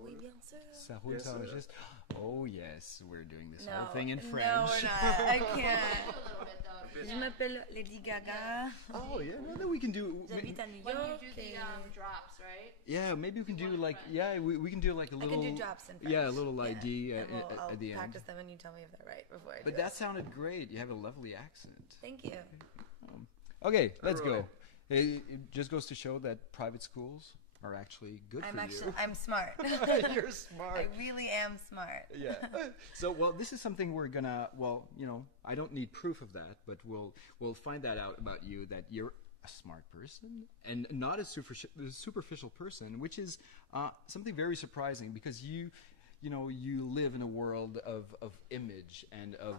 Oui, bien sûr. Ça roule, ça enregistre. Oh yes, we're doing this No, whole thing in French. No, we're not. I can't. Je m'appelle Lady Gaga. Oh yeah, no, then we can do. J'habite à New When York. you do the drops, right? Yeah, maybe we can do like we can do like a little. I can do drops in French. Yeah, a little ID And at the end. I'll practice them and you tell me if they're right before I do But that sounded great. You have a lovely accent. Thank you. Okay, let's go. It just goes to show that private schools are actually good for you. I'm smart. You're smart. I really am smart. Yeah. So, well, this is something we're gonna. Well, you know, I don't need proof of that, but we'll find that out about you. That you're a smart person and not a superficial person, which is something very surprising because you live in a world of image and of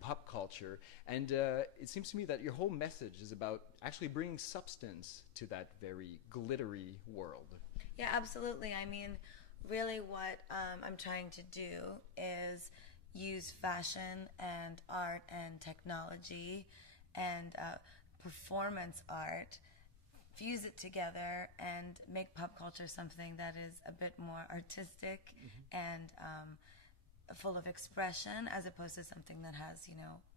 pop culture, and it seems to me that your whole message is about actually bringing substance to that very glittery world. Yeah, absolutely. I mean, really what I'm trying to do is use fashion and art and technology and performance art, fuse it together and make pop culture something that is a bit more artistic and full of expression, as opposed to something that has,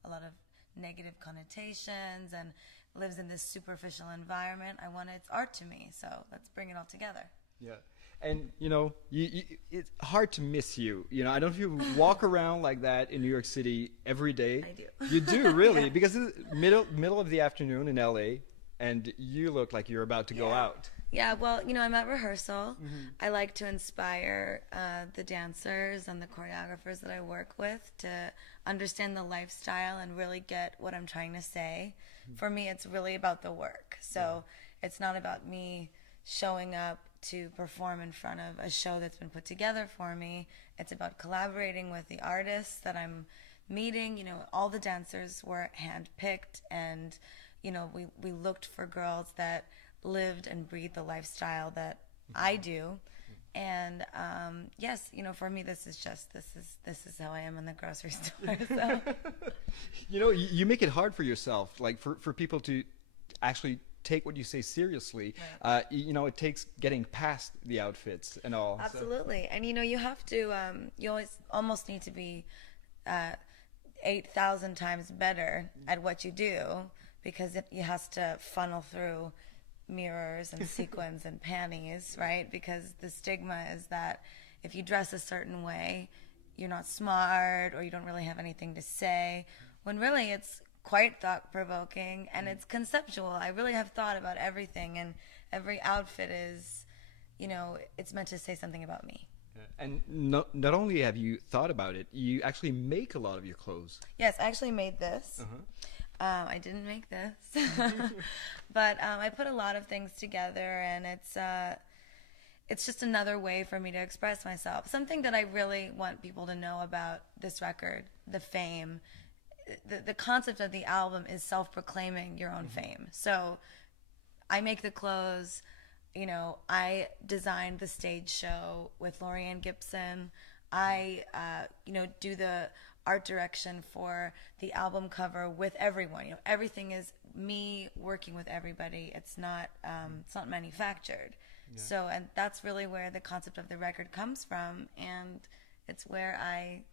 a lot of negative connotations and lives in this superficial environment. It's art to me, so let's bring it all together. Yeah. And, it's hard to miss you. I don't know if you walk around like that in New York City every day. I do. You do, really, yeah. Because it's middle of the afternoon in LA, and you look like you're about to go out. Yeah, well, I'm at rehearsal. I like to inspire the dancers and the choreographers that I work with to understand the lifestyle and really get what I'm trying to say. For me, it's really about the work. So it's not about me showing up to perform in front of a show that's been put together for me. It's about collaborating with the artists that I'm meeting. All the dancers were handpicked, and we looked for girls that lived and breathed the lifestyle that I do. And yes, for me, this is how I am in the grocery store. So. You make it hard for yourself, like for people to actually take what you say seriously. Right. It takes getting past the outfits and all. Absolutely. So. And you have to you almost need to be 8,000 times better at what you do, because it has to funnel through mirrors and sequins and panties, right? Because the stigma is that if you dress a certain way, you're not smart or you don't really have anything to say, when really it's quite thought-provoking and it's conceptual. I really have thought about everything, and every outfit is, it's meant to say something about me. And not only have you thought about it, you actually make a lot of your clothes. Yes, I actually made this. I didn't make this, but I put a lot of things together, and it's just another way for me to express myself. Something that I really want people to know about this record, the fame. The concept of the album is self-proclaiming your own fame. So I make the clothes. I designed the stage show with Laurieann Gibson. I, do the art direction for the album cover with everyone. Everything is me working with everybody. It's not manufactured. Yeah. So, and that's really where the concept of the record comes from, and it's where I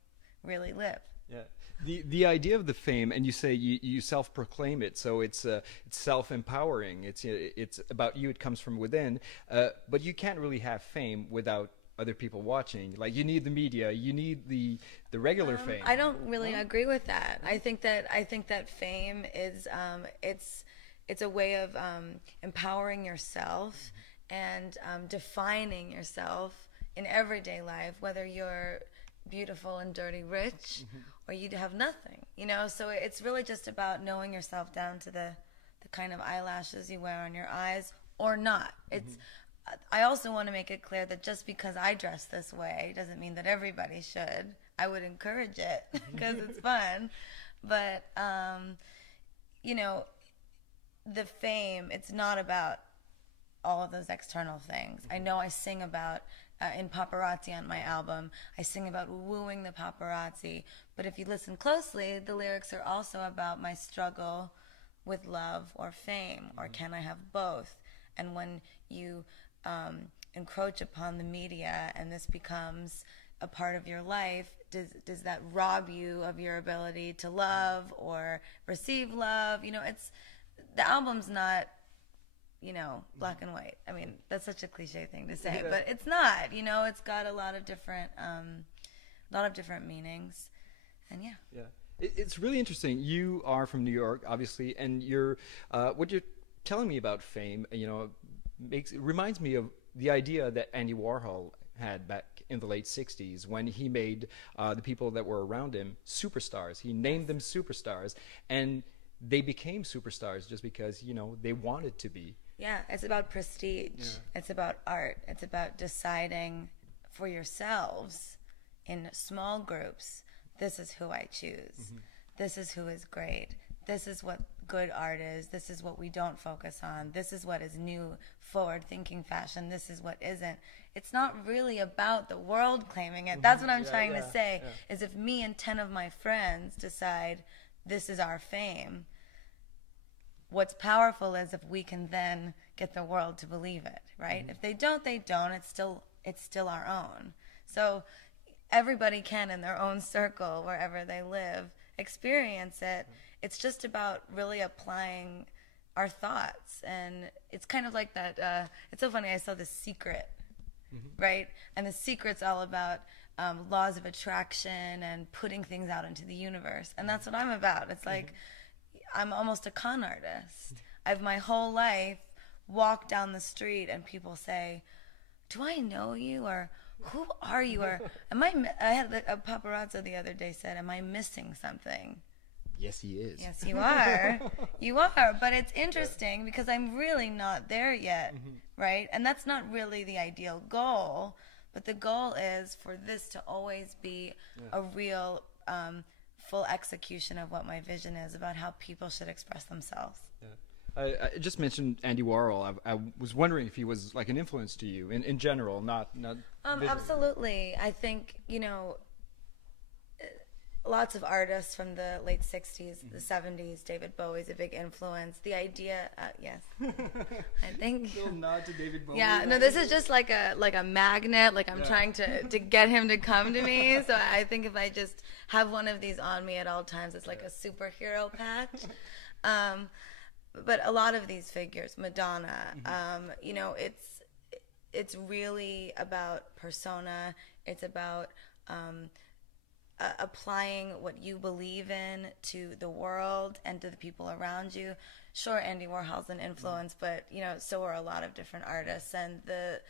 really live. Yeah, the idea of the fame, and you say you self-proclaim it, so it's self-empowering. It's about you. It comes from within. But you can't really have fame without other people watching. Like, you need the media, you need the regular fame. I don't really agree with that. I think that fame is it's a way of empowering yourself and defining yourself in everyday life, whether you're beautiful and dirty rich or you have nothing, so it's really just about knowing yourself down to the kind of eyelashes you wear on your eyes or not. I also want to make it clear that just because I dress this way doesn't mean that everybody should. I would encourage it because it's fun, but the fame, it's not about all of those external things. I know I sing about in Paparazzi on my album, I sing about wooing the paparazzi, but if you listen closely, the lyrics are also about my struggle with love or fame, or can I have both? And when you encroach upon the media and this becomes a part of your life, does that rob you of your ability to love or receive love? It's the album's not, black and white. I mean, that's such a cliche thing to say, but it's not. It's got a lot of different meanings, and yeah. It's really interesting. You are from New York, obviously, and what you're telling me about fame, reminds me of the idea that Andy Warhol had back in the late 60s when he made the people that were around him superstars. He named them superstars, and they became superstars just because, they wanted to be. Yeah, it's about prestige. Yeah. It's about art. It's about deciding for yourselves in small groups, this is who I choose. Mm-hmm. This is who is great. This is what good art is. This is what we don't focus on. This is what is new, forward-thinking fashion. This is what isn't. It's not really about the world claiming it. That's what I'm trying to say, is if me and 10 of my friends decide this is our fame, what's powerful is if we can then get the world to believe it, right? Mm-hmm. If they don't, they don't. It's still our own. So everybody can, in their own circle, wherever they live, experience it. It's just about really applying our thoughts. And it's kind of like that. It's so funny. I saw The Secret, right? And The Secret's all about laws of attraction and putting things out into the universe. And that's what I'm about. It's like I'm almost a con artist. I've my whole life walked down the street and people say, do I know you? Or who are you? Or I had a paparazzo the other day said, am I missing something? Yes, he is. Yes, you are. You are. But it's interesting because I'm really not there yet, right? And that's not really the ideal goal. But the goal is for this to always be a real full execution of what my vision is about how people should express themselves. I just mentioned Andy Warhol. I was wondering if he was like an influence to you in general, not absolutely. I think, lots of artists from the late 60s, the 70s, David Bowie's a big influence. The idea, yes. I think. Still nod to David Bowie. Yeah, no, this is just like a magnet. Like I'm trying to get him to come to me. So I think if I just have one of these on me at all times, it's like a superhero patch. But a lot of these figures, Madonna, it's really about persona. It's about applying what you believe in to the world and to the people around you. Sure, Andy Warhol's an influence, but so are a lot of different artists, and the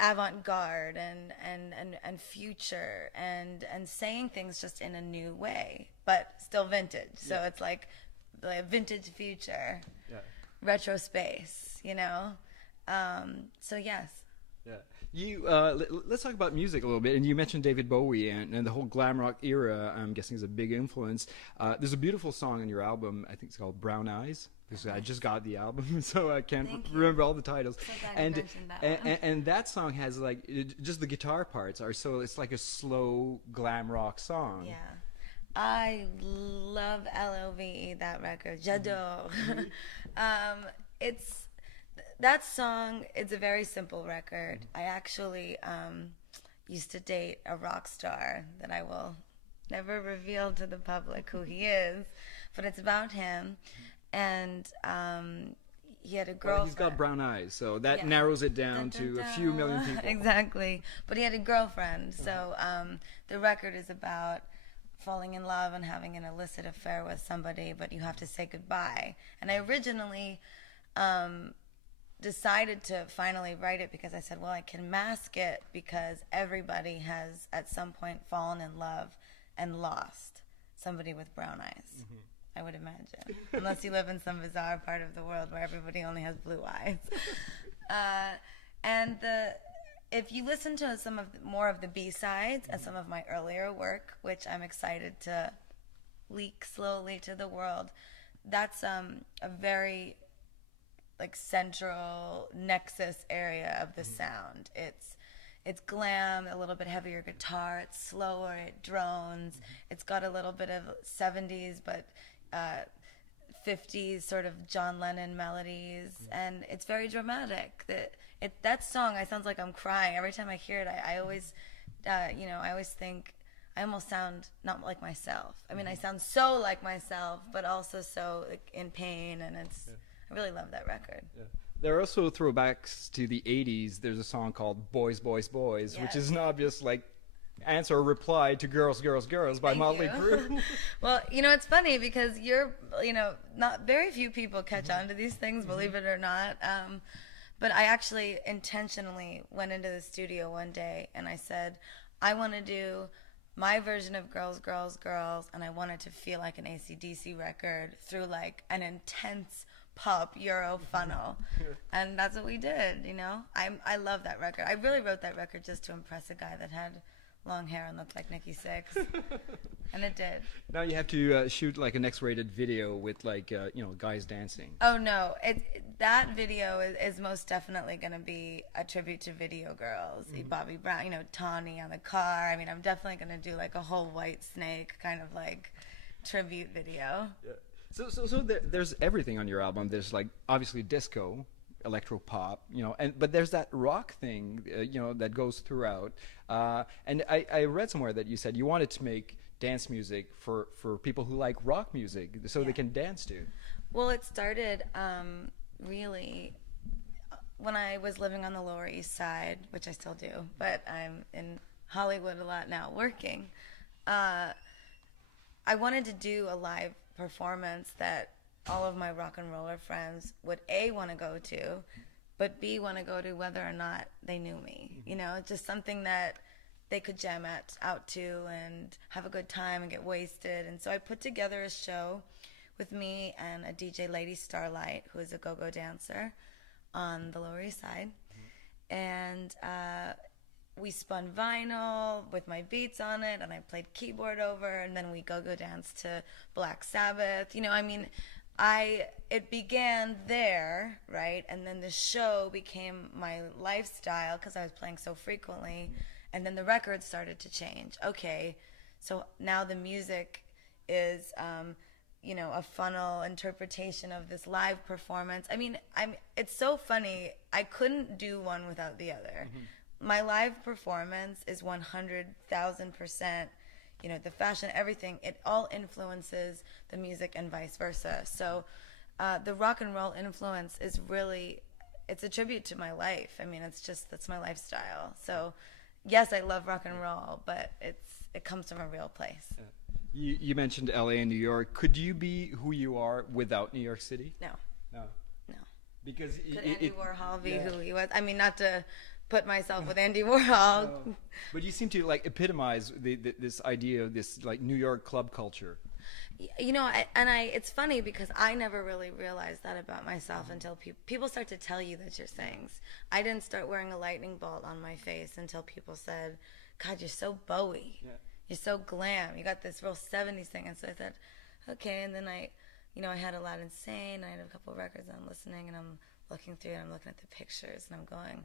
avant-garde and future and saying things just in a new way, but still vintage. So it's like vintage future, retro space, so yes. You let's talk about music a little bit. And you mentioned David Bowie and the whole glam rock era. I'm guessing is a big influence. There's a beautiful song on your album. I think it's called Brown Eyes. Because I just got the album, so I can't remember all the titles. And that song has just the guitar parts are it's like a slow glam rock song. Yeah. I love L.O.V.E., that record. J'adore. That song, it's a very simple record. I actually used to date a rock star that I will never reveal to the public who he is, but it's about him. And he had a girlfriend. Well, he's got brown eyes, so that narrows it down to a few million people. Exactly. But he had a girlfriend, so the record is about falling in love and having an illicit affair with somebody, but you have to say goodbye. And I originally decided to finally write it because I said, well, I can mask it because everybody has at some point fallen in love and lost somebody with brown eyes. I would imagine, unless you live in some bizarre part of the world where everybody only has blue eyes. If you listen to more of the B-sides and some of my earlier work, which I'm excited to leak slowly to the world, that's a very central nexus area of the sound. It's glam, a little bit heavier guitar, it's slower, it drones, it's got a little bit of 70s but 50s sort of John Lennon melodies, and it's very dramatic. That song, I sounds like I'm crying every time I hear it. I always, I always think I almost sound not like myself. I mean, I sound so like myself, but also so like, in pain, and I really love that record. Yeah. There are also throwbacks to the 80s. There's a song called Boys, Boys, Boys, which is an obvious like answer or reply to Girls, Girls, Girls by Motley Crue. Well, it's funny because not very few people catch on to these things, believe it or not. But I actually intentionally went into the studio one day and I said, I want to do my version of Girls, Girls, Girls, and I want it to feel like an AC/DC record through like an intense pop Euro funnel. And that's what we did, I love that record. I really wrote that record just to impress a guy that had long hair and looked like Nikki Sixx. And it did. Now you have to shoot like an X-rated video with like guys dancing. Oh no, that video is most definitely going to be a tribute to Video Girls. Bobby Brown, Tawny on the car. I mean, I'm definitely going to do like a whole White Snake kind of like tribute video. Yeah. So there's everything on your album. There's like obviously disco, electro pop, but there's that rock thing, that goes throughout. And I read somewhere that you said you wanted to make dance music for people who like rock music, so they can dance to. Well, it started really when I was living on the Lower East Side, which I still do, but I'm in Hollywood a lot now working. I wanted to do a live performance that all of my rock and roller friends would A, want to go to, but B, want to go to whether or not they knew me. Just something that they could jam out to and have a good time and get wasted. And so I put together a show with me and a DJ, Lady Starlight, who is a go-go dancer on the Lower East Side. And we spun vinyl with my beats on it, and I played keyboard over, and then we go-go danced to Black Sabbath. It began there, right? And then the show became my lifestyle because I was playing so frequently. And then the records started to change. Okay, so now the music is, a funnel interpretation of this live performance. I mean, it's so funny. I couldn't do one without the other. My live performance is 100,000%. The fashion, everything, it all influences the music and vice versa. So the rock and roll influence is really, it's a tribute to my life. I mean, that's my lifestyle. So yes, I love rock and roll, but it comes from a real place. You mentioned LA and New York. Could you be who you are without New York City? No. Because could Andy Warhol be who he was? I mean, not to put myself with Andy Warhol. No. But you seem to like epitomize this idea of this like New York club culture. It's funny because I never really realized that about myself until people start to tell you that you're things. I didn't start wearing a lightning bolt on my face until people said, God, you're so Bowie. Yeah. You're so glam. You got this real 70s thing. And so I said, okay. And then I had a lot Insane. I had a couple of records and I'm listening and I'm looking through and I'm looking at the pictures and I'm going,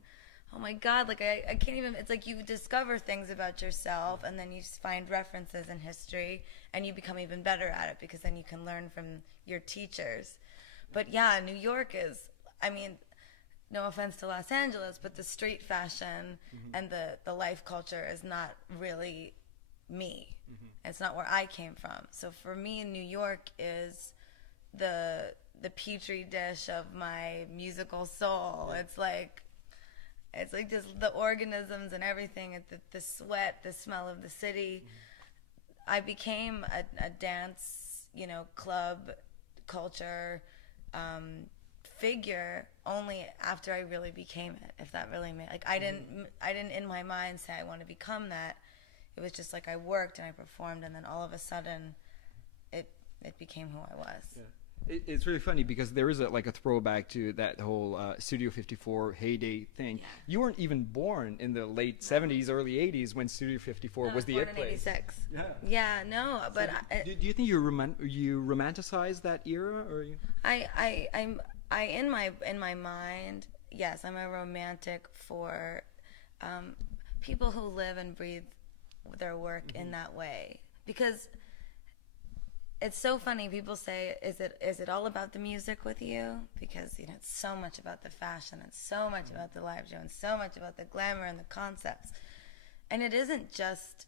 oh my God, like I can't even, it's like you discover things about yourself and then you find references in history and you become even better at it because then you can learn from your teachers. But yeah, New York is, I mean, no offense to Los Angeles, but the street fashion and the life culture is not really me. It's not where I came from. So for me, New York is the petri dish of my musical soul. It's like just the organisms and everything, the sweat, the smell of the city. I became a dance, club culture figure only after I really became it, if that really made, like I didn't in my mind say I want to become that. It was just like I worked and I performed and then all of a sudden it became who I was. Yeah. It's really funny because there is a throwback to that whole Studio 54 heyday thing. Yeah. You weren't even born in the late 70s, early 80s when Studio 54 was the it place. 86. Yeah, no, but so do you think you romanticize that era, or you? I'm in my mind, yes, I'm a romantic for people who live and breathe their work in that way, because it's so funny. People say, is it all about the music with you? Because, you know, it's so much about the fashion, and so much about the live show, and so much about the glamour and the concepts. And it isn't just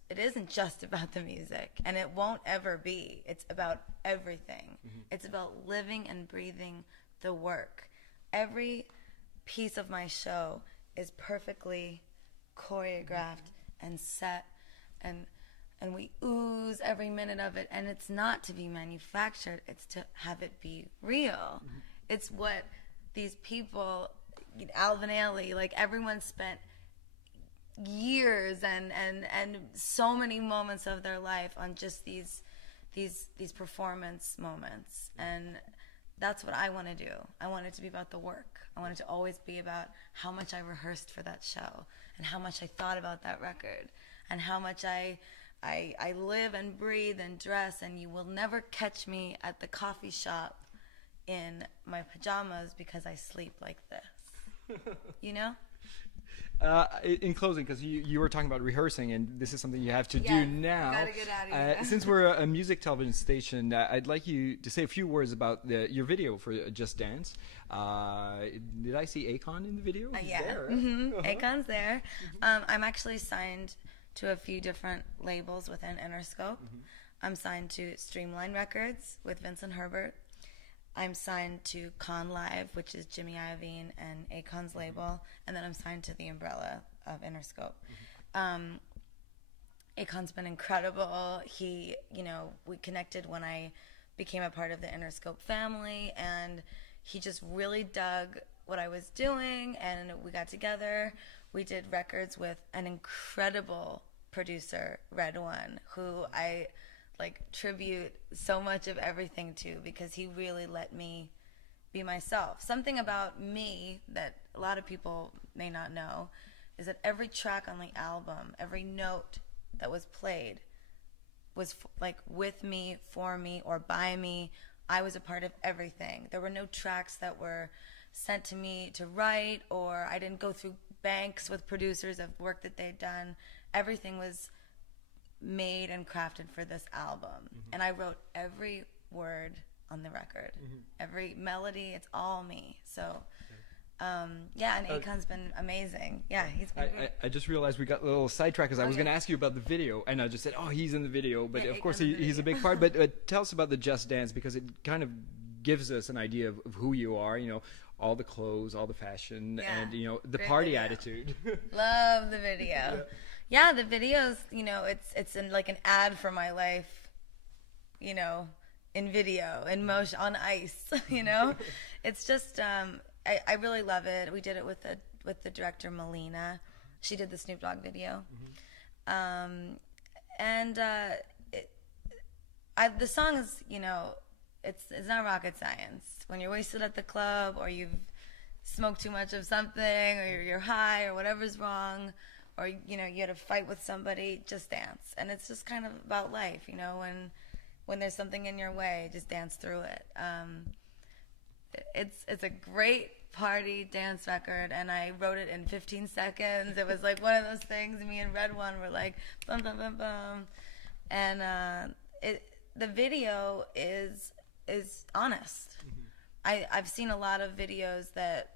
about the music, and it won't ever be. It's about everything. It's about living and breathing the work. Every piece of my show is perfectly choreographed and set, and we ooze every minute of it, and it's not to be manufactured, it's to have it be real. It's what these people, Alvin Ailey, like, everyone spent years and so many moments of their life on just these performance moments, and that's what I want to do. I want it to be about the work. I want it to always be about how much I rehearsed for that show, and how much I thought about that record, and how much I live and breathe and dress, and you will never catch me at the coffee shop in my pajamas because I sleep like this. You know? In closing, because you were talking about rehearsing, and this is something you have to do now. Gotta get out of here. Since we're a music television station, I'd like you to say a few words about your video for Just Dance. Did I see Akon in the video? He's there. Akon's there. I'm actually signed to a few different labels within Interscope. I'm signed to Streamline Records with Vincent Herbert. I'm signed to Con Live, which is Jimmy Iovine and Akon's label, and then I'm signed to the umbrella of Interscope. Akon's been incredible. He, we connected when I became a part of the Interscope family, and he just really dug what I was doing, and we got together. We did records with an incredible producer, Red One, who I tribute so much of everything to, because he really let me be myself. Something about me that a lot of people may not know is that every track on the album, every note that was played was with me, for me, or by me. I was a part of everything. There were no tracks that were sent to me to write, or I didn't go through banks with producers of work that they'd done. Everything was made and crafted for this album, and I wrote every word on the record, every melody. It's all me. So and Akon's been amazing. He's been great. I just realized we got a little sidetracked, because I was going to ask you about the video, and I just said, oh, he's in the video, but of course he's a big part. But tell us about the Just Dance, because it kind of gives us an idea of who you are, all the clothes, all the fashion, and the Great party video. attitude. Love the video. Yeah, the videos, it's an ad for my life, in video, in motion, on ice, It's just, I really love it. We did it with the director, Melina. She did the Snoop Dogg video. The song is, it's not rocket science. When you're wasted at the club, or you've smoked too much of something, or you're high, or whatever's wrong, or you had a fight with somebody, just dance. And it's just kind of about life, when there's something in your way, just dance through it. It's a great party dance record, and I wrote it in 15 seconds. It was like one of those things. Me and Red One were like bum bum bum bum, and the video is honest. I've seen a lot of videos that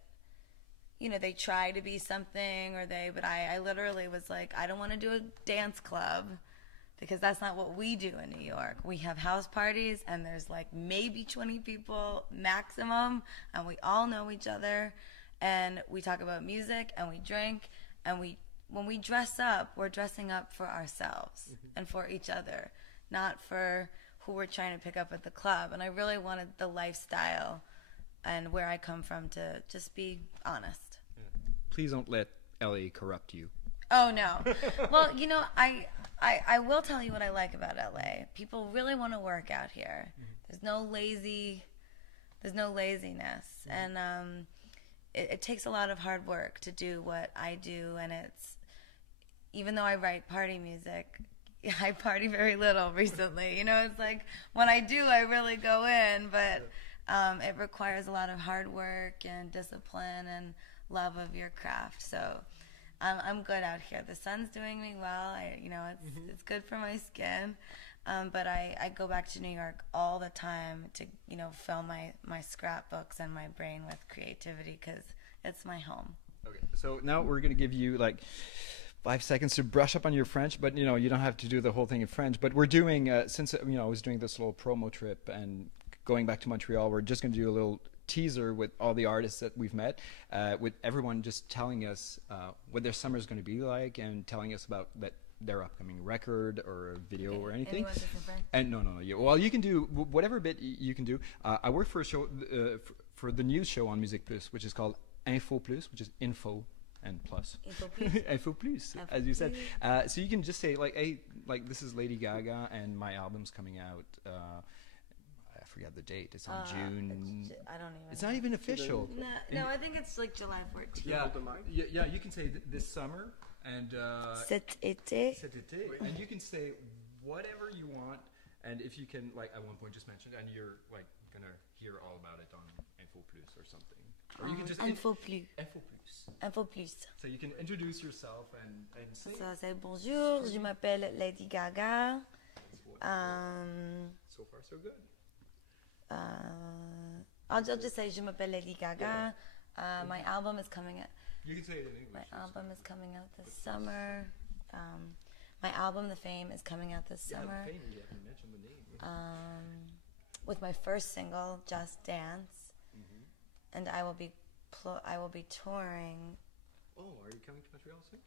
they try to be something, but I literally was like, I don't want to do a dance club, because that's not what we do in New York. We have house parties, and there's maybe 20 people maximum, and we all know each other, and we talk about music, and we drink, and when we dress up, we're dressing up for ourselves and for each other, not for who we're trying to pick up at the club. And I really wanted the lifestyle and where I come from to just be honest. Please don't let LA corrupt you. Oh, no. Well, I will tell you what I like about LA. People really want to work out here. There's no laziness. And it takes a lot of hard work to do what I do. And even though I write party music, I party very little recently. It's like when I do, I really go in. But it requires a lot of hard work and discipline and love of your craft. So I'm good out here. The sun's doing me well. It's good for my skin. But I go back to New York all the time to, fill my scrapbooks and my brain with creativity because it's my home. Okay, so now we're going to give you like 5 seconds to brush up on your French, but you don't have to do the whole thing in French. But we're doing, since I was doing this little promo trip and going back to Montreal, we're just going to do a little teaser with all the artists that we've met, with everyone just telling us what their summer is going to be like and telling us about their upcoming record or video or anything. And no. Well, you can do whatever bit you can do. I work for a show, for the news show on Music Plus, which is called Infoplus, which is info and plus. Infoplus, as you said. So you can just say like, hey, like this is Lady Gaga and my album's coming out. I forget the date. It's on June. I don't even. It's not even official. No, I think it's like July 14th. Yeah. You can say this summer and Cet été. And you can say whatever you want. And if you can, like at one point just mention, and you're like gonna hear all about it on Infoplus or something. Or you can just Infoplus. Infoplus. So you can introduce yourself and say. Ça c'est bonjour, je m'appelle Lady Gaga. So far so good. I'll just say je m'appelle Lady Gaga. My album is coming out. You can say it in English. My album is coming out this summer. My album, The Fame, is coming out this summer. The Fame, you haven't mentioned the name. With my first single, Just Dance, and I will be touring. Oh, are you coming to Montreal soon?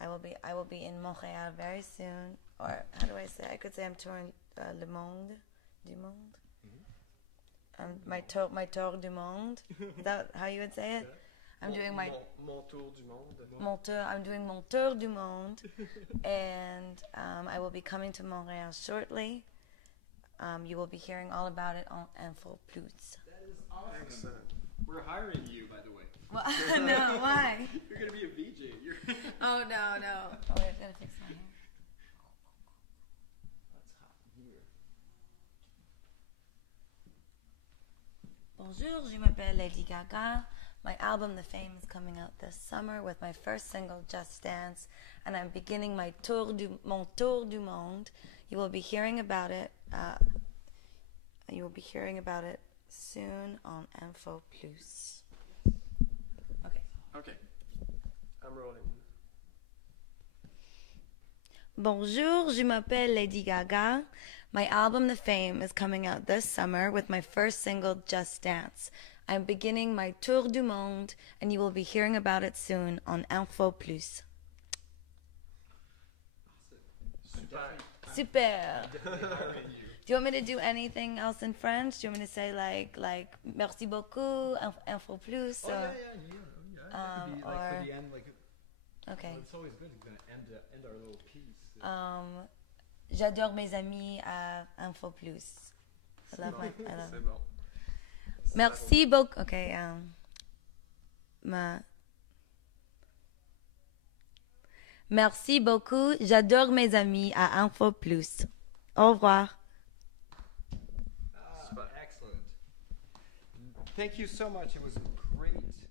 I will be in Montreal very soon. Or how do I say? I could say I'm touring Le Monde, du Monde. My tour du monde. Is that how you would say it? I'm doing my Mon tour du monde. I'm doing mon tour du monde, and I will be coming to Montreal shortly. You will be hearing all about it on Infoplus. That is awesome. Excellent. We're hiring you, by the way. Well, no, why? You're gonna be a VJ. Oh no. Oh, wait, I've got to fix my hair. That's hot in here. Bonjour, je m'appelle Lady Gaga. My album, The Fame, is coming out this summer with my first single, Just Dance, and I'm beginning mon tour du monde. You will be hearing about it. You will be hearing about it soon on Infoplus. Okay. I'm rolling. Bonjour, je m'appelle Lady Gaga. My album, The Fame, is coming out this summer with my first single, Just Dance. I'm beginning my tour du monde, and you will be hearing about it soon on Infoplus. Super. Do you want me to do anything else in French? Do you want me to say like merci beaucoup, Infoplus? Oh, yeah. It could be like for the end, like. Okay. Well, it's always good to end our little piece. J'adore mes amis à Infoplus. I love C'est bon. Merci beaucoup. Okay. Merci beaucoup. J'adore mes amis à Infoplus. Au revoir. Excellent. Thank you so much. It was great.